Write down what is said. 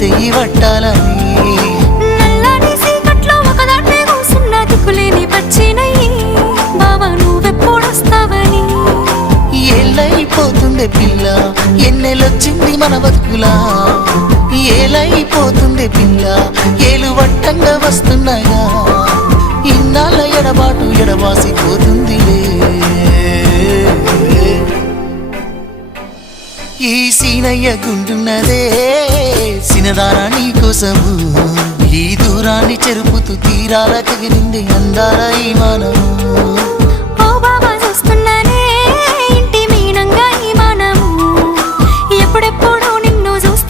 సెయ్యి పట్టాలని నల్లని సీకట్లో ఒకదాన్నే కూసున్న దిక్కులేని పచ్చినయ్యి బావా నువ్వెప్పుడొస్తావని ఏళ్ళైపోతుండే పిల్ల ఎన్నెలొచ్చింది మన బతుకులా ఏలైపోతుండే పిల్ల ఏలు వట్టంగా వస్తున్నాయా ఇన్నాళ్ళ ఎడబాటు ఎడవాసిపోతుందిలే ఈ సీనయ్య గుంటున్నదే సినదారా నీ కోసము ఈ దూరాన్ని చెరుపుతూ తీరాల తెగిరింది అందాల ఈ మానము